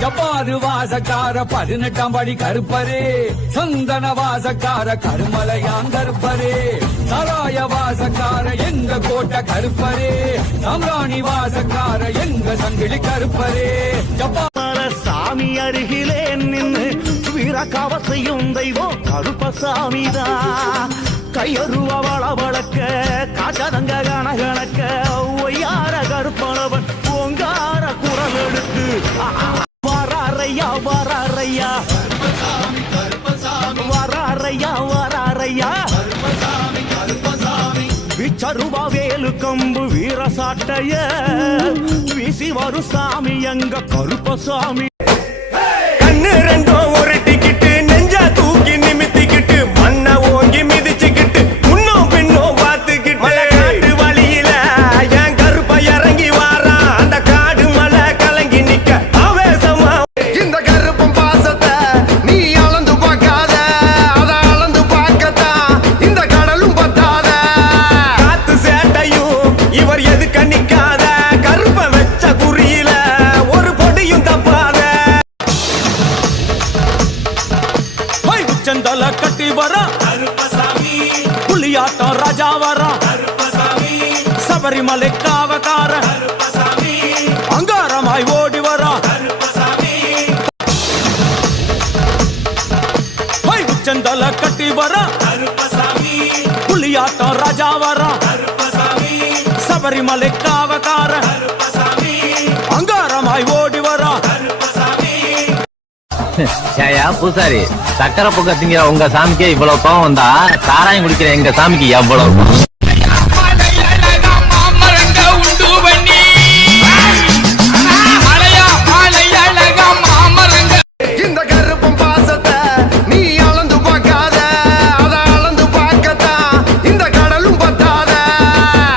ஜப்பாரு வாசக்கார 18ஆம் படி கருப்பரே, சந்தன வாசக்கார கருமலையான் கருப்பரே, சராய வாசக்கார எங்க கோட்டை கருப்பரே, சாம்ராணி வாசக்கார எங்க சங்கிலி கருப்பரே. ஜப்பார சாமி அருகிலே நின்று வீரக்காவ செய்யும் தெய்வம் கருப்பசாமிதான். கையருவ வளவளக்க காசதங்க கணகணக்க ஒய்யார கருப்பனவன் ஓங்கார குரல் எடுத்து வராரையா வராரையா வராரையா வராரையா விச்சருவா வேலு கம்பு வீரசாட்டைய வீசி வரும் சாமி எங்க கருப்பசாமி. கண்ணு ரெண்டும் ஒரு டிக்கெட்டு நெஞ்சா தூக்கி நிமித்திக்கிட்டு மண்ண ஓங்கி மிதிச்சுக்கிட்டு முன்னும் பின்னும் பார்த்துக்கிட்டு மலை காட்டு வழியில என் கருப்ப இறங்கி வாரான். அந்த காடு மலை கலங்கி நிக்க ஆவேசமா இந்த கருப்பம் பாசத்தை நீ அளந்து பார்க்காத, அத அளந்து பார்க்கத்தான் இந்த கடலும் பத்தாத. காத்து சேட்டையும் இவர் எதுக்க நிக்காத, கருப்ப வச்ச குறியில ஒரு பொடியும் தப்பாத. செந்தல கட்டி வர கருப்பசாமி, புலியாட்டம் ராஜா வர கருப்பசாமி, சபரிமலை காவக்கார கருப்பசாமி, அங்காரமாய் ஓடி வர கருப்பசாமி. செந்தல கட்டி வர கருப்பசாமி, புலியாட்டம் ராஜா வர கருப்பசாமி, சபரிமலை காவக்கார கருப்பசாமி, அங்காரமாய் ஓடி வர கருப்பசாமி. ஏயா பூசாரி, சக்கரை பொங்க திங்கிற உங்க சாமிக்கே இவ்வளவு கோவம் வந்தா சாராயம் குடிக்கிற எங்க சாமிக்கு எவ்வளவு? இந்த கருப்பம் பாசத்தை நீ அளந்து பார்க்காத, அத அளந்து பார்க்கத்தான் இந்த கடலும் பத்தாத.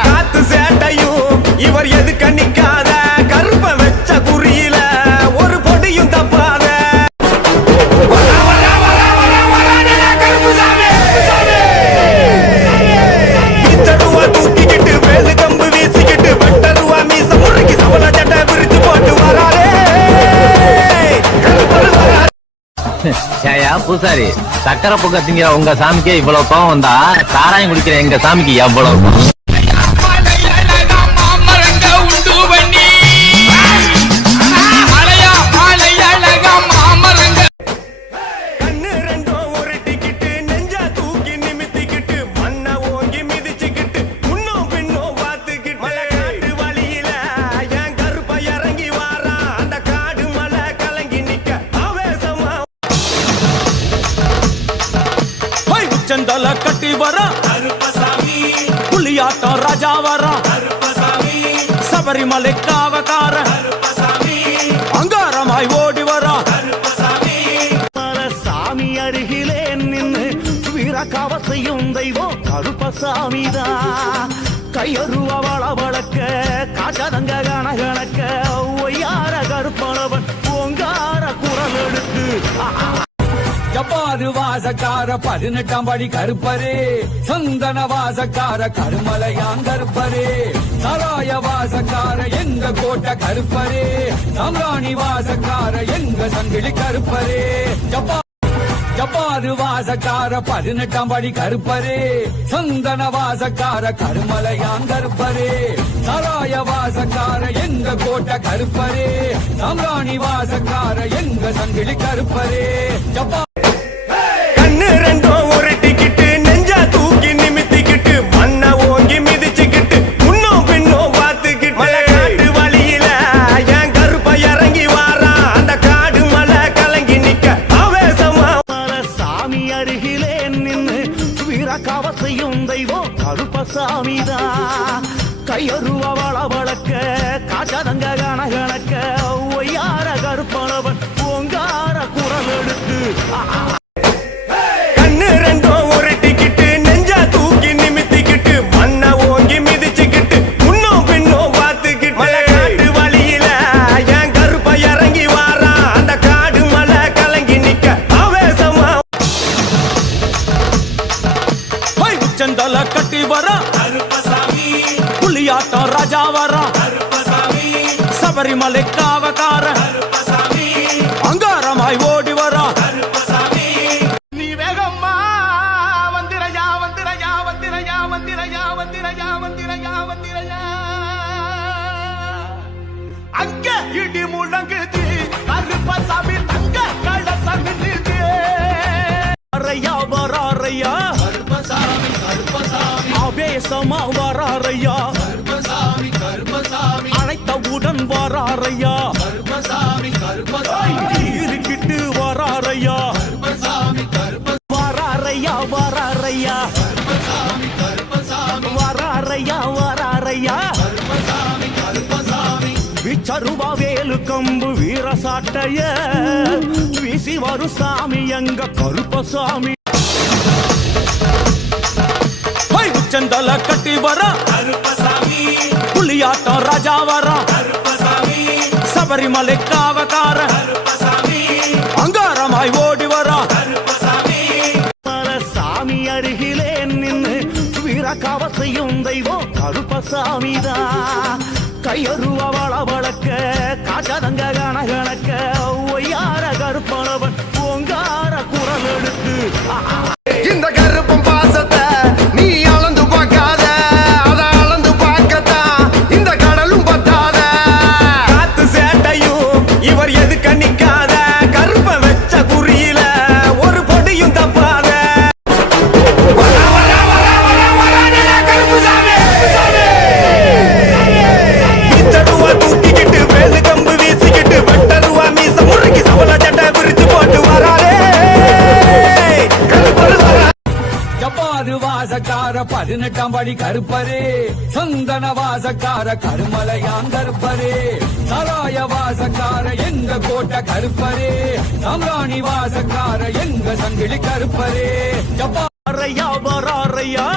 காத்து சேட்டையும் இவர் எதுக்க நிக்காத, கருப்ப வச்ச குறியில ஒரு பொடியும் தப்பாத. தூக்கிக்கிட்டு வேலு கம்பு வீசிக்கிட்டு வெட்டருவா மீச முறுக்கி சவல சட்டை விரிச்சு போட்டு வராரே. ஏயா பூசாரி, சக்கரை பொங்க திங்கிற உங்க சாமிக்கே இவ்வளவு கோவம் வந்தா சாராயம் குடிக்கிற எங்க சாமிக்கு எவ்வளவு? கண்ணு ரெண்டும் ஒரு டிக்கெட்டு நெஞ்சா தூக்கி நிமித்திக்கிட்டு மண்ண ஓங்கி மிதிச்சுக்கிட்டு முன்னும் பின்னும் பார்த்துக்கிட்டு மலை காட்டு வழியில என் கருப்ப இறங்கி வாரான். அந்த காடு மலை கலங்கி நிக்க ஆவேசமா செந்தல கட்டி வர கருப்பசாமி, புலியாட்டம் ராஜா வர கருப்பசாமி, சபரிமலை காவக்கார கருப்பசாமி, அங்காரமாய் ஓடி வர கருப்பசாமி. சாமி அருகிலே நின்று வீரக்காவ செய்யும் தெய்வம் கருப்பசாமிதான். கையருவ வளவளக்க காசதங்க கணகணக்க ஒய்யார கருப்பனவன் ஓங்கார குரல் எடுத்து ஜப்பாரு வாசக்கார 18ஆம் படி கருப்பரே, சந்தன வாசக்கார கருமலையான் கருப்பரே, சராய வாசக்கார எங்க கோட்டை கருப்பரே, சாம்ராணி வாசக்கார எங்க சங்கிலி கருப்பரே. ஜப்பாரு வாசக்கார 18ஆம் படி கருப்பரே, சந்தன வாசக்கார கருமலையான் கருப்பரே, சராய வாசக்கார எங்க கோட்டை கருப்பரே, சாம்ராணி வாசக்கார எங்க சங்கிலி கருப்பரே. கண்ணு ரெண்டும் ஒரு டிக்கெட்டு நெஞ்சா தூக்கி நிமித்திக்கிட்டு மண்ண ஓங்கி மிதிச்சுக்கிட்டு முன்னும் பின்னும் பார்த்துக்கிட்டு மலை காட்டு வழியில என் கருப்ப இறங்கி வாரான். அந்த காடு மலை கலங்கி நிக்க ஆவேசமா சாமி அருகிலே நின்று வீரக்காவ செய்யும் தெய்வம் கருப்பசாமிதான். கையருவ வளவளக்க காசதங்க கணகணக்க ஒய்யார கருப்பனவன் ஓங்கார குரல் எடுத்து கண்ணு ரெண்டும் ஒரு டிக்கெட்டு நெஞ்சா தூக்கி நிமித்திக்கிட்டு மண்ண ஓங்கி மிதிச்சுக்கிட்டு முன்னும் பின்னும் பார்த்துக்கிட்டு மலை காட்டு வழியில என் கருப்ப இறங்கி வாரான். அந்த காடு மலை கலங்கி நிக்க ஆவேசமா செந்தல கட்டி வர கருப்பசாமி, புலியாட்டம் ராஜா வர கருப்பசாமி, சபரிமலை காவக்கார கருப்பசாமி, ஆவேசமா வராரையா அழைத்தவுடன் வராரையா இருக்கிட்டு வராரையா வராரையா வராரையா வராரையா வராரையா விச்சருவா வேலு கம்பு வீரசாட்டைய வீசி வரும் சாமி எங்க கருப்பசாமி உச்சந்தல கட்டி வர புலியாட்டம் ராஜா வர சபரிமலை காவக்கார அங்காரமாய் ஓடி வர சாமி அருகிலே நின்று வீரகாவத்தையும் தெய்வம் கருப்பசாமிதான் கையருவ வளவளக்க காச்சதங்க கணக்க ஒய்யார கருப்பனவன் ஓங்கார குரல் எடுத்து இந்த கருப்பம் பாசத்தை நீ அளந்து பார்க்காத அத அளந்து பார்க்கத்தான் இந்த கடலும் பத்தாத காத்து சேட்டையும் இவர் எதுக்க நிக்காத கருப்ப வச்ச குறியில ஒரு பொடியும் தப்பாத தூக்கிக்கிட்டு வேலு கம்பு வீசிக்கிட்டு வெட்டருவா மீச முறுக்கி சவள சட்டை விரிச்சு போட்டு வராரே ஜப்பாரு வாசக்கார 18ஆம் படி கருப்பரே சந்தன வாசக்கார கருமலையான் கருப்பரே சராய வாசக்கார எங்க கோட்டை கருப்பரே சாம்ராணி வாசக்கார எங்க சங்கிலி கருப்பரே வராரையா வராரையா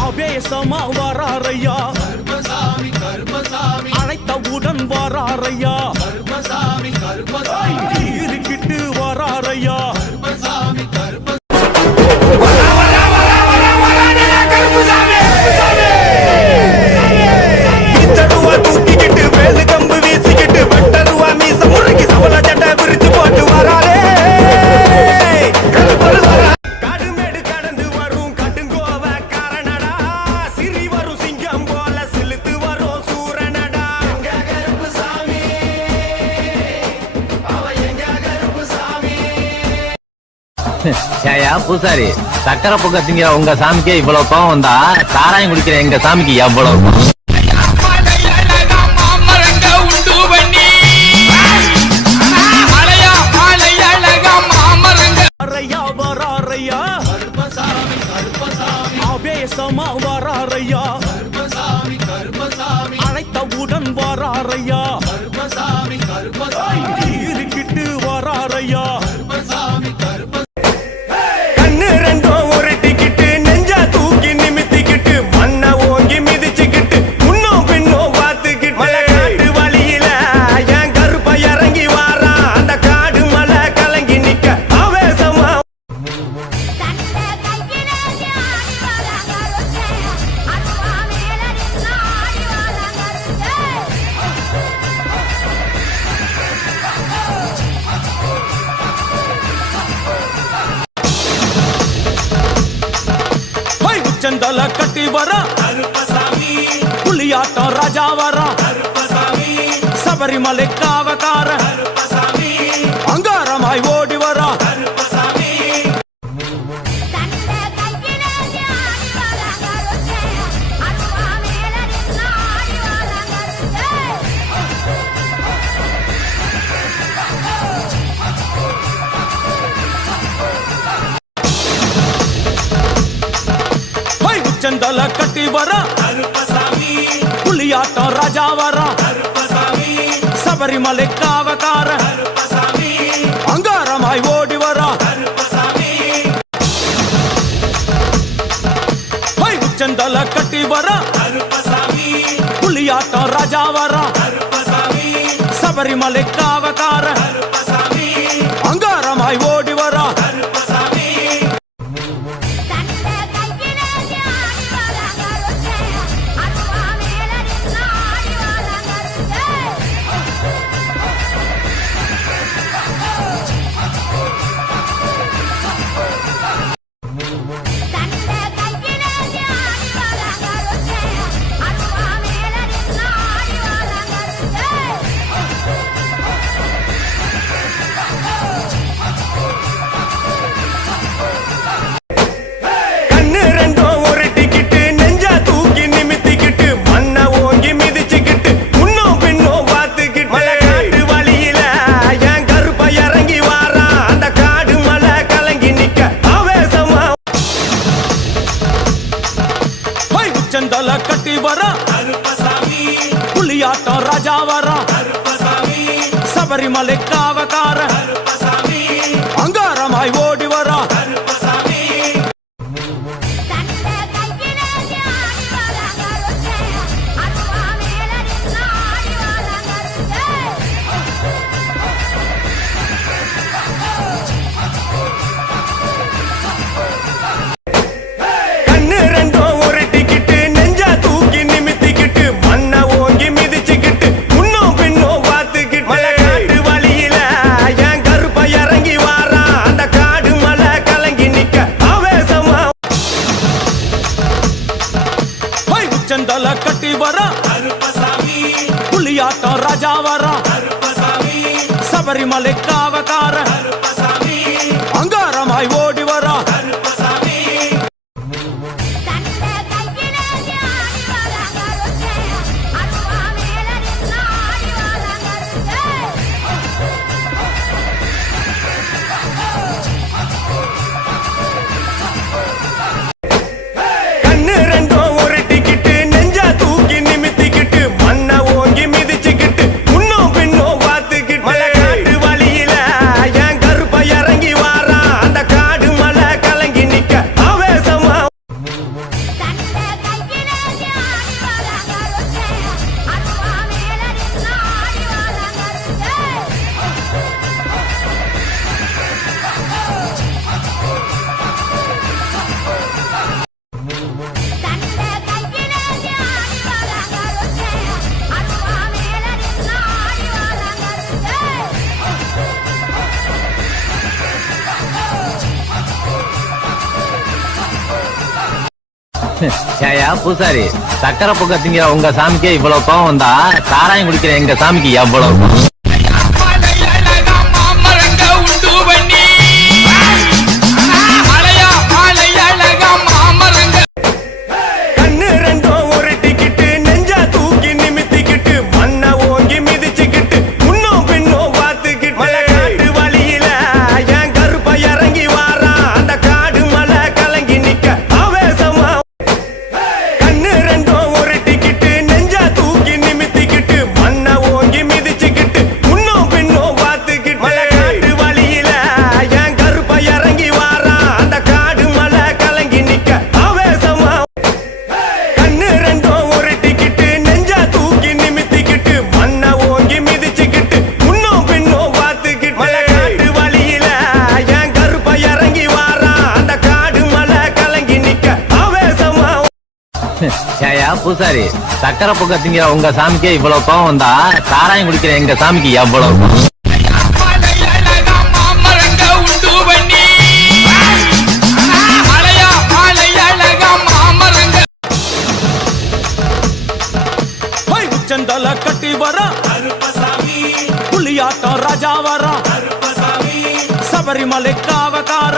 ஆவேசமா வராரையா அழைத்தவுடன் வராரையா இருக்கிட்டு வராரையா தூக்கிக்கிட்டு வேலு கம்பு வீசிக்கிட்டு வெட்டருவா மீச முறுக்கி சவள சட்டை விரிச்சு போட்டு வராரே காடுமேடு கடந்து வரும் கட்டுங்கோவ காரணடா சிறி வரும் சிங்கம் போல சிலுத்து வரும் சூரனடா எங்க கருப்பு சாமி அவ எங்க கருப்பு சாமி ஏயா பூசாரி சக்கரை பொக்க திங்கிற உங்க சாமிக்கே இவ்வளவு கோவம் வந்தா சாராயம் குடிக்கிற எங்க சாமிக்கு எவ்வளவு வராரையா ஆவேசமா வராரையா அழைத்தவுடன் வராரையா இருக்கிட்டு வராரையா கண்ணு ரெண்டும் உருட்டிக்கிட்டு நெஞ்சா தூக்கி நிமித்திக்கிட்டு மண்ணை ஓங்கி மிதிச்சுக்கிட்டு முன்னும் பின்னும் பார்த்துக்கிட்டு மலை காட்டு வழியில என் கருப்ப இறங்கி வாரான் அந்த காடு மலை கலங்கி நிக்க ஆவேசமா உச்சந்தல கட்டி வர புலியாட்டம் ராஜா வர சபரிமலை காவக்கார அங்காரமாய் ஓடி வர உச்சந்தல கட்டி வர புலியாட்டம் ராஜா வர சபரிமலை காவக்கார அங்காரமாய் ஓடி வர உச்சந்தல கட்டி வர புலியாட்டம் ராஜா வர சபரிமலை காவக்கார அங்காரமாய் ஓடி வர சபரிமலை காவக்கார அங்காரமாய் ஓடி வரா கண்ணு ரெண்டும் உருட்டிக்கிட்டு நெஞ்சா தூக்கி நிமித்திக்கிட்டு மண்ணை ஓங்கி மிதிச்சுக்கிட்டு முன்னும் பின்னும் பார்த்துக்கிட்டு மலை காட்டு வழியில என் கருப்பை இறங்கி வாரான் அந்த காடு மலை கலங்கி நிக்க ஆவேசமா உச்சந்தல கட்டி வரா புலியாட்டம் ராஜா வரா சபரிமலை காவக்கார அங்காரமாய் ஓடி வரா கண்ணு ரெண்டும் உருட்டிக்கிட்டு நெஞ்சா தூக்கி நிமித்திக்கிட்டு மண்ணை ஓங்கி மிதிச்சுக்கிட்டு முன்னும் பின்னும் பார்த்துக்கிட்டு மலை காட்டு வழியில என் கருப்பை இறங்கி வாரான் அந்த காடு மலை கலங்கி நிக்க ஆவேசமா ஏயா பூசாரி சக்கரை பொங்க திங்கிற உங்க சாமிக்கே இவ்வளவு கோவம் வந்தா சாராயம் குடிக்கிற எங்க சாமிக்கு எவ்வளவு கோவம்? கண்ணு ரெண்டும் உருட்டிக்கிட்டு நெஞ்சா தூக்கி நிமித்திக்கிட்டு மண்ணை ஓங்கி மிதிச்சுக்கிட்டு முன்னும் பின்னும் பார்த்துக்கிட்டு மலை காட்டு வழியில என் கருப்பை இறங்கி வாரான் அந்த காடு மலை கலங்கி நிக்க ஆவேசமா கண்ணு ரெண்டும் உருட்டிக்கிட்டு நெஞ்சா தூக்கி நிமித்திக்கிட்டு மண்ணை ஓங்கி மிதிச்சுக்கிட்டு முன்னும் பின்னும் பார்த்துக்கிட்டு மலை காட்டு வழியில என் கருப்பை இறங்கி வாரான் அந்த காடு மலை கலங்கி நிக்க ஆவேசமா கண்ணு ரெண்டும் உருட்டிக்கிட்டு நெஞ்சா தூக்கி நிமித்திக்கிட்டு மண்ணை ஓங்கி மிதிச்சுக்கிட்டு முன்னும் பின்னும் பார்த்துக்கிட்டு மலை காட்டு வழியில என் கருப்பை இறங்கி வாரான் அந்த காடு மலை கலங்கி நிக்க ஆவேசமா ஏயா பூசாரி சக்கரை பொங்க திங்கிற உங்க சாமிக்கே இவ்வளவு கோவம் வந்தா சாராயம் குடிக்கிற எங்க சாமிக்கு எவ்வளவு கோவம்? உச்சந்தல கட்டி வரா புலியாட்டம் ராஜா வரா சபரிமலை காவக்கார